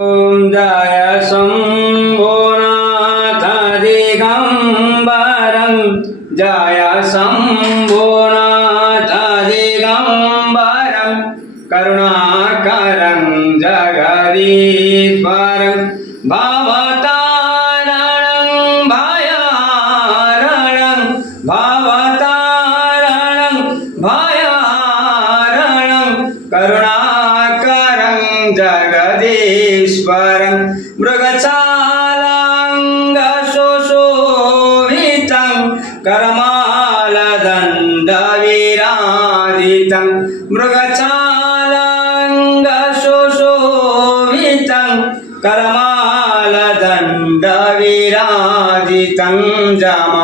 ॐ जय शम्भुनाथ दिगम्बरं जय शम्भुनाथ दिगम्बरं करुणाकरं जगदीश्वरं भवतारणं भयारणं भवतारणं भयारणं करुणाकरं जगदीश्वरं मृगशालाङ्गशोषोभितं करमालदण्डविराजितं मृगशालाङ्गशोषोभितं करमालदण्डविराजितं जाम